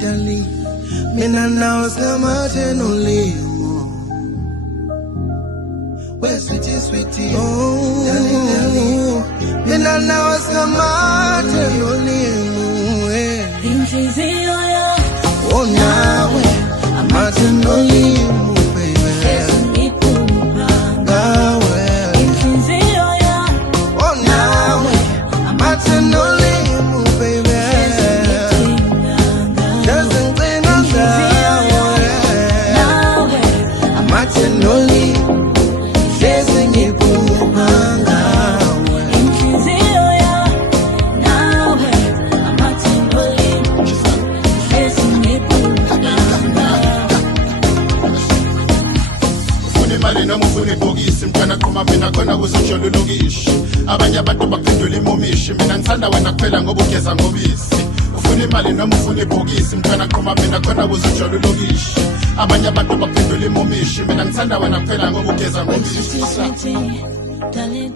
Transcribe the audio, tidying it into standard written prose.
Darling, mina now sama tenoli. Where sweetie, oh, darling, mina now sama tenoli. Oh, now I'm at tenoli, baby. Oh, now I'm at tenoli, baby. Doesn't clean on that. I'm at tenoli. Mufune bogisi mtana kuma mina kona kuzijolo lokishi abanye abantu bakuphendula imomishi mina ngithanda wena kuphela ngoba ugeza ngobisi ufuna imali noma ufuna ibhokisi mtana kuma mina kona kuzijolo lokishi abanye abantu bakuphendula imomishi mina ngithanda wena kuphela ngoba ugeza ngobisi Darling,